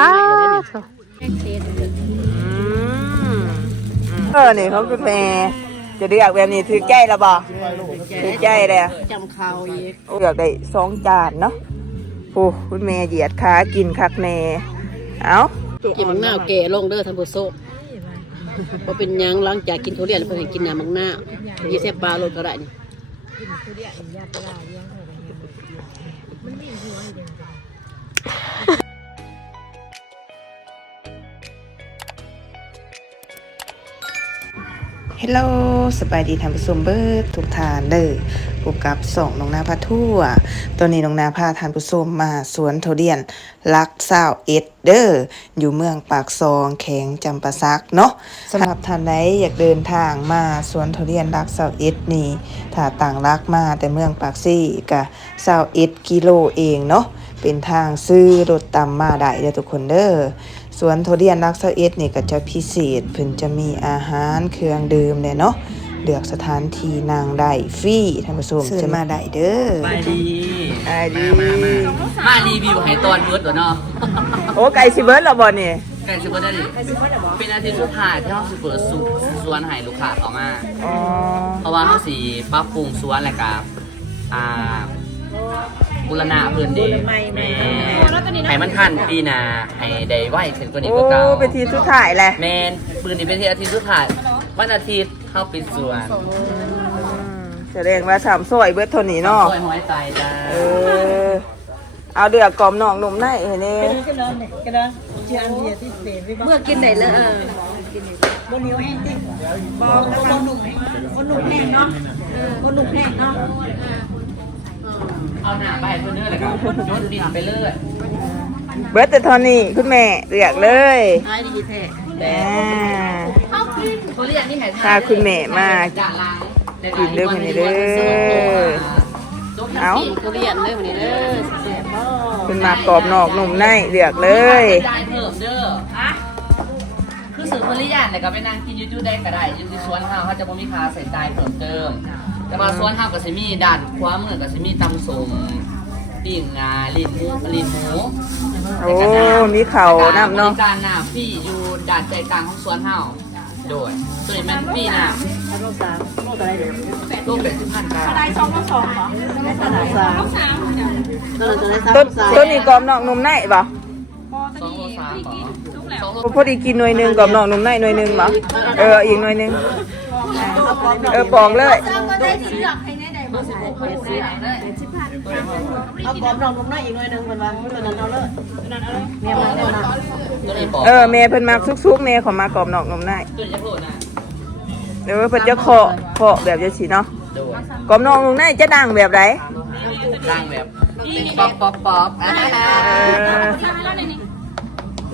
อ้าวเออนี่เขาคุณแม่จะเลือกแบบนี้ถือใจละบ่ถือใจเลยอะจำเขาอีกเลือกได้สองจานเนาะโอ้คุณแม่เหยียดขากินคักแน่เอ้ากินมังนาวแก่ลงเด้อท่านผู้ชมบ่เป็นหยังหลังจากกินทุเรียนแล้วเพิ่นให้กินน้ำมังนาวยี่แซ่บปลาโลดก็ได้นี่ ฮลโหลสบายดีท่านผู้ชมเบิร์ดทุกทานเด้อพบกับสองน้องนาพาทั่วตอนนี้น้องนาพาท่านผู้ชมมาสวนทุเรียนลักซาวเอ็ดเด้ออยู่เมืองปากซองแข็งจำปาซักเนาะสำหรับท่านใดอยากเดินทางมาสวนทุเรียนลักซาวเอ็ดนี่ถ้าต่างลักมาแต่เมืองปากซี่กะซาวเอ็ดกิโลเองเนาะเป็นทางซื้อรถตามมาได้เด้อทุกคนเด้อ สวนทุเรียนรักษาเอ็ดนี่ก็จะพิเศษเพิ่นจะมีอาหารเครื่องดื่มเนี่ยเนาะเลือกสถานที่นางได้ฟรีท่านผู้ชมจะมาได้เด้อไปดีไปดีมามามามารีวิวให้ตอนเบิร์ดตัวเนาะโอ้ไก่สิเบิร์ดแล้วบ่นี่ไก่ซูเปอร์ได้ดิเป็นอาทิตย์สุดท้ายที่เราสิเปิดสุสวนให้ลูกค้าเขามาอ๋อเพราะว่าเขาสีปรับปรุงสวนอะไรกับอ่า บุรณะเพื่อนดีแม่ให้มันทันปีหนาให้ได้ไหวถึงกว่านี้โอ้ก็เก่าเป็นทีสุดท้ายแหละ แมนปืนนี้เป็นที่อาทิตย์สุดท้ายวันอาทิตย์เข้าปิดสวนอืมแสดงว่าสามซอยเบิร์ดเท่านี้เนาะซอยหอยตายจ้าเออ เอาเดือกกรอบนอกหนุ่มในเห็นนี่ เมื่อกินได้เลยเออเอาหน้า ไปเพื่อนเด้อเลยครับโยนดินไปเลยเบิร์ดแต่เท่านี้คุณแม่เลือกเลยขายดีแท้อ่าเขาเรียกนี่ไงพาคุณแม่มาจ่าล้างกินเด้อมื้อนี้เด้อเอ้ากินทุเรียนเด้อมื้อนี้เด้อแซ่บบ่คุณมากรอบนอกหนุ่มในเลือกเลยจ่ายเพิ่มเด้ออะคือสื่อคนละอย่างแต่ก็ไปนั่งกินยูทูบได้ก็ได้อยูทูบสวนข้าวเขาจะบ่มีค่าใส่ใจายเพิ่มเติม แต่ว่าสวนข้าวกับซิมีด้านความมือกับซิมีตำสมปิ้งงาลิ้นหมูลิ้นหมูโอ้มีเขาน้ำเนาะบริการน้ำพี่อยู่ด่านใจกลางของสวนเฮาโดยตัวนี้มันพี่น้โลสามโลเท่าไหร่เด้อำลูกเป็ดสิบพันกรัมสามสามเออตัวไหนสามต้นสามต้นนี้กรอบนอกหนุ่มในบ่สองโลสามสองโลพอดีกินหน่วยหนึงกรอบนอกหนุ่มในหน่วยหนึงบ่เอออีกหน่วยหนึง เออปองเลยเอากรอบนอกนุ่มในอีกหน่อยหนึงเพิ่นว่าตัวนั้นเอาเลยตัวนั้นเอาเลยแม่มาแล้วนะตัวนี้ปอกเออแม่เพิ่นมักซุกๆแม่ขอมากรอบนอกหนุ่มในตัวนี้จะโผล่นะเดี๋ยวเพิ่นจะเคาะเคาะแบบจังซี่เนาะโดยกรอบนอกหนุ่มในจะดังแบบไหนร่างแบบป๊อปป๊อปป๊อปอ่าเออ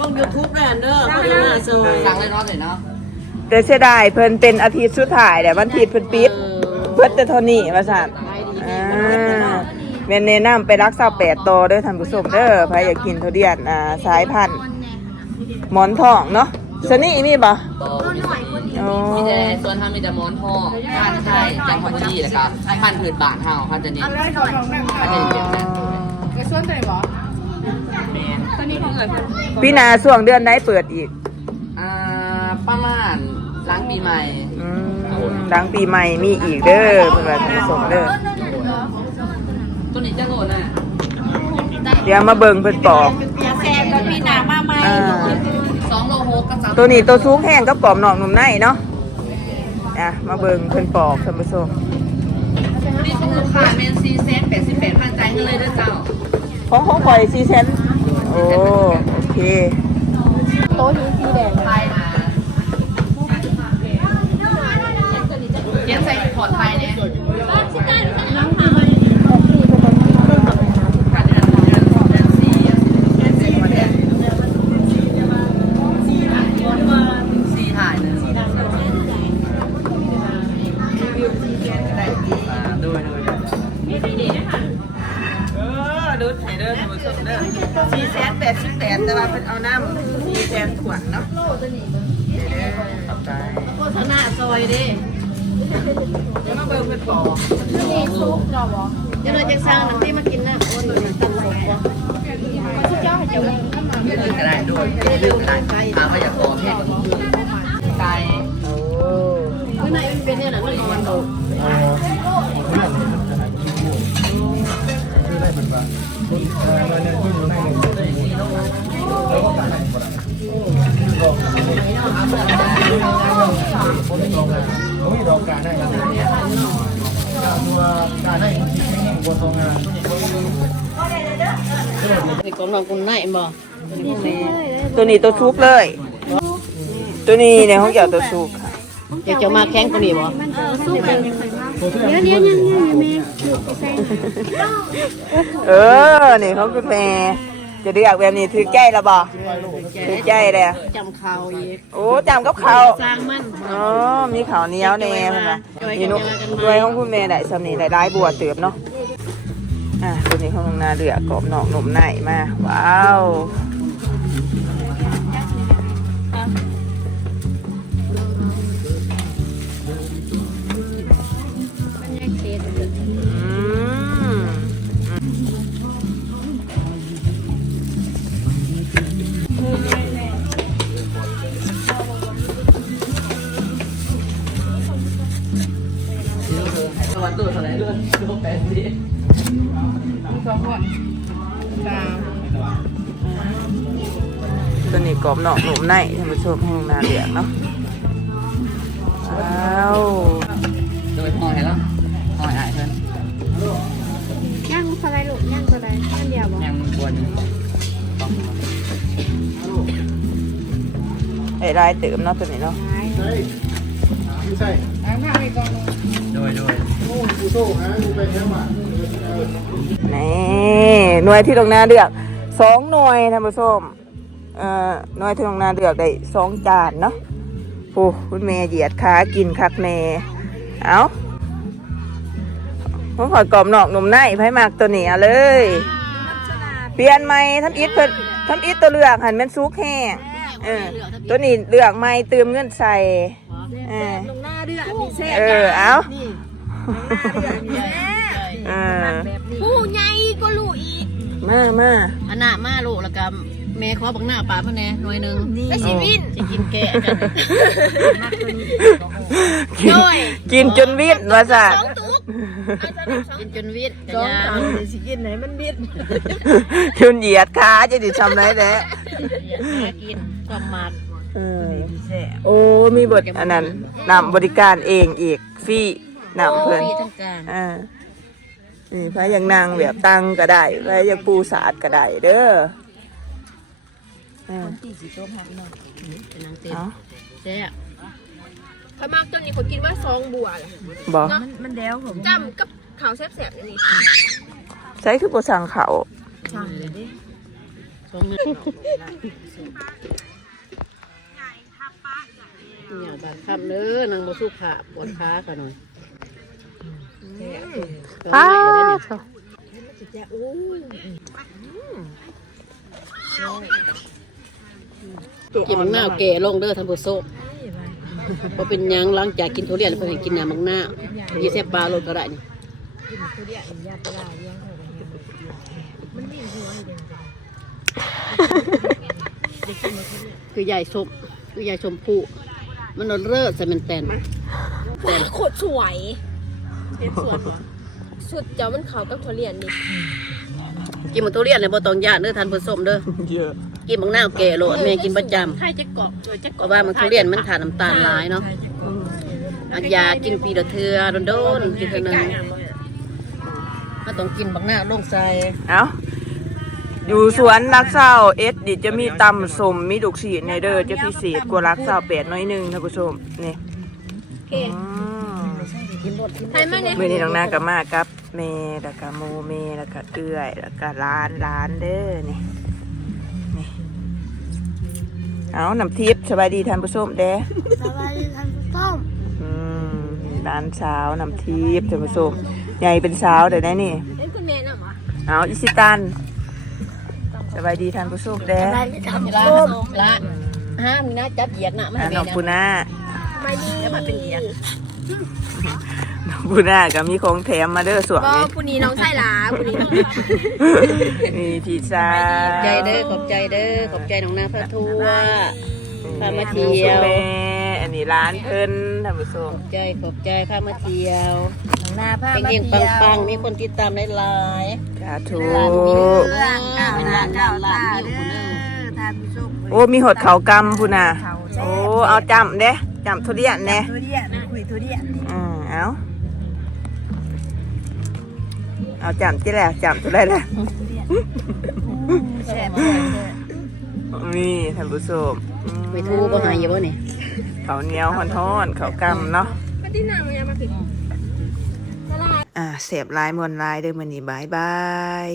ลง YouTube ด้วยอันเด้อเขาอยู่หน้าซอยสั่งเลยเนาะเลยเนาะ แต่เสียดายเพิ่นเป็นอาทิตย์สุดท้ายแต่วันอาทิตย์เพิ่นปิดเพิ่นแต่เท่านี้ว่าซั่นขายดีอ่าแม่นแนะนำไปรักษาแปดต่อเด้อท่านผู้ชมเด้อใครอยากกินทุเรียนอ่าสายพันธุ์หมอนทองเนาะสนี่มีบ่บอมีสีโอ้มีแต่ส่วนทำมีแต่มอนทองพันไทยจังหวัดที่แล้วก็พันผืนบาทเฮาพันจะนี่พันจะนี่เดียวกันแมนปีหน้าช่วงเดือนไหนเปิดอีกอ่า ประมาณหล้างปีใหม่ อืมหลังปีใหม่มีอีกเด้อเพิ่นว่าท่านผู้ชมเด้อตัวนี้จะโหลน่ะเดี๋ยวมาเบิ่งเพิ่นปอกแซ่บก็มีหน้ามาใหม่อ่าสองโลหกกับสามตัวนี้ตัวสูงแห้งกับกรอบนอกหนุ่มในเนาะอะมาเบิ่งเพิ่นปอกท่านผู้ชมนี่เป็นลูกค้าเมนซีเซนแปดสิบแปดพันใจกันเลยเด้อเจ้าของของข่อย4เซนโอ้โอเคไทยนะเขียนใส่พอร์ตไทยเนี่ยการเดือนเดือนเดือนสี่เดือนสี่วันเดือนสี่ถ่ายเลยอ่าดูดูดูเออดูไถเด้อท่านผู้ชมเด้อสี่แสนแปดสิบแปดแต่ว่าเพิ่นเอาน้ำสี่แสนถ่วนเนาะขอบใจโฆษณาซอยเด้ เดี๋ยวมาเบิ่งเพิ่นปอกเดี๋ยวเราจะสร้างน้ำที่มากินนะโอ้ยมันตั้งสมบ่ยืดก็ได้ลืมไก่ถามว่าอยากขอเพลงไก่ข้างในมันเป็นเนี่ยนะมันอ่อนโตนี่ของน้องคุณนาย บ่ตัวนี้พวกแม่ตัวนี้ตัวซุกเลย ตัวนี้ในห้องเกี่ยวตัวซุกค่ะเดี๋ยวจะมาแข่งตัวนี้บ่เดี๋ยวเดี๋ยวยังยังยังแม่ถูกแซงเออนี่เขาคุณแม่จะเลือกแบบนี้ถือใจละบ่ถือใจเลยจำข่าวอีกโอ้จำกับเขาวสร้างมันอ๋อมีข้าวเหนียวแน่เพิ่นว่านี่นุด้วยของคุณแม่ได้สำนีได้ร้ายบัวเติบเนาะอะตัว นี้ของน้องนาเดือกกรอบนอกหนุ่มในมา ว้าวมันยังเทสอืมสวัสดีอะไรด้ว ยดูแปดสิตัวนี้กรอบนอกหนุ่มในท่านผู้ชมของน้องนาเดือกเนาะว้าวโดยพอให้แล้วพอให้เพื่อนย่างสไลด์ลูกย่างสไลด์อันเดียวบ่ยังบวนไอ้ร้ายเติมเนาะตัวนี้เนาะโดยโดย นี่หน่วยที่ลงนาเดือกสองหน่วยท่านผู้ชมเอ่อหน่วยที่ลงนาเดือกได้สองจานเนาะโอ้คุณแม่เหยียดขากินคักแม่เอาผมขอกรอบนอกหนุ่มในไพ่มากตัวนี้เอาเลย เปลี่ยนไหมทำอิฐเพิ่นทำอิฐตัวเลือกหันเป็นซุกแห้งเออตัวนี้เลือกไหมเติมเงินใส่เออลงหน้าเดือดมีเส้นเออเอาเอ อผู้ใหญ่ก็ลูกอีกมามาอันหน้ามาลูกแล้วก็แม่ขอบักหน้าปลามาแน่หน่อยหนึงได้ชีวิตสิกินแกะกันกินกินจนวิตว่าสัตสองตุ๊กกินจนวิตสองยาตามเลยสิกินไหนมันบิดยุนเหยียดขาจะดิทำไรแหละกินความหมักเออโอ้มีบทอันนั้นนำบริการเองอีกฟรีนำเพื่อนมีทั้งกลางอ่า นี่พระยังนางแบบตังก็ได้พระยังปูสาดก็ได้เด้ออ่าเป็นนางเต้นเอาแซ่บพมากตอนนี้คนกินว่าซองบัวบอกมันแดวผมจำกับขาวแซ่บๆนี่ใช้คือปูสังเขาใช่ดิสองมืออย่าบาดคำเด้อนางบ่สู้ขาปวดขากันหน่อย อ้ากินมังนาวแก่ลงเด้อท่านผู้ชมบ่เป็นยังหลังจากกินทุเรียนเพิ่นให้กินน้ำมังนาวยี่สิบปลาโลดก็ได้นี่คือใหญ่ชมคือใหญ่ชมพูมันนเลิศใส่มันแตนแตนโคตรสวย เห็นสวยปะสุดเจ้ามันเขากับทุเรียนนี่กินมันทุเรียนเลยบ่ต้องย่านเด้อท่านผู้ชมเด้อเยอะกินมังนาวแก่โลดแม่กินประจำใครจะเกาะโดยจะเพราะว่ามันทุเรียนมันทานน้ำตาลหลายเนาะอันยากินปีละเทือโดนๆกินเท่านึงถ้าต้องกินบักหน้าวลงใส่เอาอยู่สวนรักเศร้าเอสดิจะมีตำสมมีดุกสีในเด้อจะพิเศษกว่ารักเศร้าแปดน้อยหนึ่งท่านผู้ชมนี่โอเค อืม ใช่ไหมเนี่ยมื่อนี้น้องนากับมากับเมแล้วก็โมเมแล้วก็เอื้อยแล้วก็ร้านร้านเด้อนี่นี่เอาน้ำทิพย์สบายดีท่านผู้ชมเด้สบายดีท่านผู้ชมอืมร้านเช้าน้ำทิพย์ท่านผู้ชมใหญ่เป็นเช้าเดี๋ยวได้นี่เอ้ยคุณแม่น่ะหรอเอาอิสิตันสบายดีท่านผู้ชมเด้ทำละละห้ามนะจับเหยียดนะมันอ่าเป็นน้องปูนาสบายดีแล้วมันเป็นเหยียด บุญาก็มีของแถมมาเด้อสวงก็นี้ผู้นี้น้องไส้หลาผู้นี้น้องมีพิซซ่าขอบใจเด้อขอบใจเด้อขอบใจน้องนาพระทั่วพามาเที่ยวแม่อันนี้ร้านเพิ่นท่านผู้ชมขอบใจขอบใจพามาเที่ยวหน้าผ้าเฮงๆปังๆมีคนติดตามหลายสาธุๆร้านวิวเรื่องเป็นร้านร้านร้านวิวเด้อทานผู้ชมโอ้มีหดเขากำพุ่นน่ะโอ้เอาจำเด้จำทุเรียนแน่ทุเรียนคุยทุเรียนอืม เอาเอาจำที่แรกจำตัวได้แล้วแซ่บนี่ท่านผู้ชมอืมไปทูบ่หายอยู่บ่นี่เขาวเหนียวฮ้อนๆเขาวกำเนาะมาที่นางมามาถึงอ่าเสพลายมวนลายเด้อมื้อนี้บายบาย